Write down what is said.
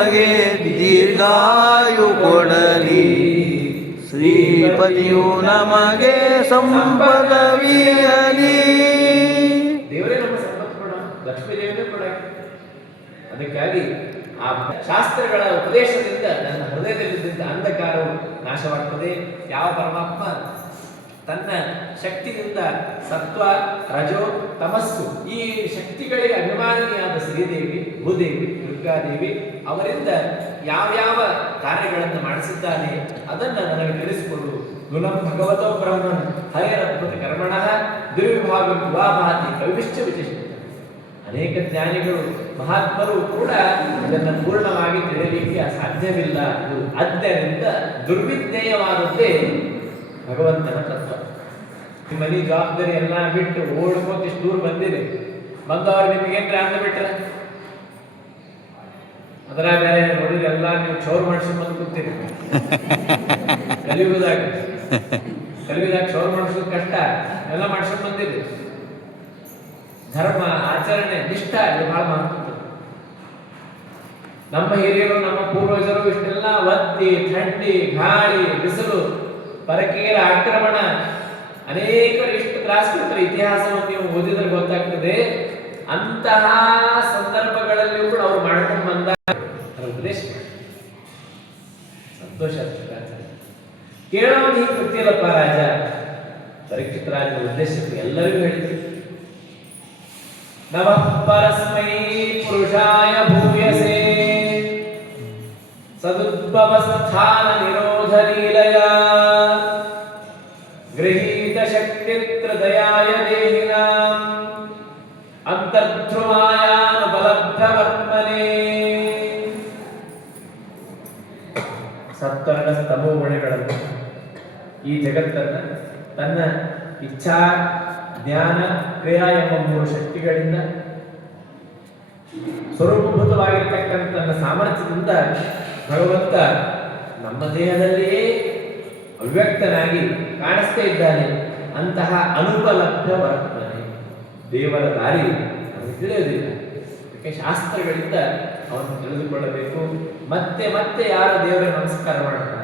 ನಿಮಗೆ ದೀರ್ಘಾಯು ಕೊಡಲಿ. ಶ್ರೀಪತಿಯು ನಮಗೆ ಸಂಪದವಿಯಲಿ. ದೇವರೇ ನಮ್ಮ ಸಂಪತ್ತು ಕೊಡ, ಲಕ್ಷ್ಮೀ ದೇವರೇ ಕೊಡ. ಅದಕ್ಕಾಗಿ ಆ ಶಾಸ್ತ್ರಗಳ ಉಪದೇಶದಿಂದ ನನ್ನ ಹೃದಯದಲ್ಲಿದ್ದ ಅಂಧಕಾರವು ನಾಶವಾಗ್ತದೆ. ಯಾವ ಪರಮಾತ್ಮ ತನ್ನ ಶಕ್ತಿಯಿಂದ ಸತ್ವ, ರಜೋ, ತಮಸ್ಸು ಈ ಶಕ್ತಿಗಳಿಗೆ ಅಭಿಮಾನಿಯಾದ ಶ್ರೀದೇವಿ, ಭೂದೇವಿ, ದುರ್ಗಾದೇವಿ ಅವರಿಂದ ಯಾವ್ಯಾವ ಕಾರ್ಯಗಳನ್ನು ಮಾಡಿಸಿದ್ದಾನೆ ಅದನ್ನು ನನಗೆ ತಿಳಿಸಿಕೊಡು. ಗುಣಂ ಭಗವತೋ ಬ್ರಹ್ಮನ್ ಹರೇರದ್ಭುತ ಕರ್ಮಣಃ ದುರ್ವಿಭಾಗ ವಿವಾಭಾತಿ ಕವಿಶ್ಚ ವಿಚಿಷ್ಟ. ಅನೇಕ ಜ್ಞಾನಿಗಳು ಮಹಾತ್ಮರು ಕೂಡ ಇದನ್ನು ಪೂರ್ಣವಾಗಿ ತಿಳಿಯಲಿಕ್ಕೆ ಸಾಧ್ಯವಿಲ್ಲ. ಆದ್ದರಿಂದ ದುರ್ವಿಜ್ಞೇಯವಾದದ್ದೇ ಭಗವಂತನ ತತ್ವ. ಮನೆ ಜವಾಬ್ದಾರಿ ಎಲ್ಲ ಬಿಟ್ಟು ಓಡ್ಕೋತ ಇಷ್ಟು ದೂರ ಬಂದಿದೆ. ಬಂದವರು ನಿಮಗೇನ್ರ ಅಂದ ಬಿಟ್ರೆ ಅದರ ಬೇರೆ ನೋಡಿದ್ರೆ ಎಲ್ಲ ನೀವು ಚೌರ್ ಮಾಡಿಸ್ಕೊಂಡು ಬಂದು ಕೂತೀರಿ. ಕಲಿಯುವುದಾಗ ಚೌರ್ ಮಾಡಿಸೋದು ಕಷ್ಟ, ಎಲ್ಲ ಮಾಡ್ಸ್ಕೊಂಡು ಬಂದಿರಿ. ಧರ್ಮ ಆಚರಣೆ ನಿಷ್ಠ ಇದು ಬಹಳ ಮಹತ್ವ. ನಮ್ಮ ಹಿರಿಯರು ನಮ್ಮ ಪೂರ್ವಜರು ಇಷ್ಟೆಲ್ಲ ಒತ್ತಿ ಥಂಡಿ ಗಾಳಿ ಬಿಸಿಲು ಪರಕೀಯರ ಆಕ್ರಮಣ ಅನೇಕರು ಇಷ್ಟು ತ್ರಾಸಕೊಡ್ತಾರೆ. ಇತಿಹಾಸವನ್ನು ನೀವು ಓದಿದ್ರೆ ಗೊತ್ತಾಗ್ತದೆ. ಅಂತಹ ಸಂದರ್ಭಗಳಲ್ಲಿಯೂ ಕೂಡ ಅವರು ಮಾಡ್ಕೊಂಡು ಬಂದ ಉಪದೇಶ ಸಂತೋಷ. ಕೇಳೋನು ಹೀಗೆ ಗೊತ್ತಿಲ್ಲಪ್ಪ ರಾಜ. ಪರೀಕ್ಷಿತ ರಾಜನ ಉದ್ದೇಶಕ್ಕೆ ಎಲ್ಲರಿಗೂ ಹೇಳಿದ್ರು. ನಮಃ ಪರಸ್ಮೈ ಪುರುಷಾಯ ಭೂಯಸೇ ಸದುದ್ಭವ ಸ್ಥಾನ ನಿರೋಧ ಲೀಲಯ ಗೃಹೀತ ಶಕ್ತಿತ್ರದಯಾಯ ದೇಹಿನಾಂ ಅಂತರ್ಧ್ರುವಾಯಾನುಪಲಬ್ಧವರ್ಮನೆ. ಸತ್ವರ್ಣ ಸ್ತಮೋ ಗುಣಗಳನ್ನು ಈ ಜಗತ್ತನ್ನು ತನ್ನ ಇಚ್ಛಾ, ಜ್ಞಾನ, ಕ್ರಿಯಾ ಎಂಬ ಮೂರು ಶಕ್ತಿಗಳಿಂದ ಸ್ವರೂಪಭೂತವಾಗಿರ್ತಕ್ಕಂಥ ತನ್ನ ಸಾಮರ್ಥ್ಯದಿಂದ ಭಗವಂತ ನಮ್ಮ ದೇಹದಲ್ಲಿಯೇ ಅವ್ಯಕ್ತನಾಗಿ ಕಾಣಿಸ್ತಾ ಇದ್ದಾನೆ. ಅಂತಹ ಅನುಪಲಬ್ಧ ವರ್ತನೆ ದೇವರ ದಾರಿ ನಮಗೆ ತಿಳಿಯೋದಿಲ್ಲ. ಅದಕ್ಕೆ ಶಾಸ್ತ್ರಗಳಿಂದ ಅವನು ತಿಳಿದುಕೊಳ್ಳಬೇಕು. ಮತ್ತೆ ಮತ್ತೆ ಯಾರು ದೇವರ ನಮಸ್ಕಾರ ಮಾಡ್ತಾರೆ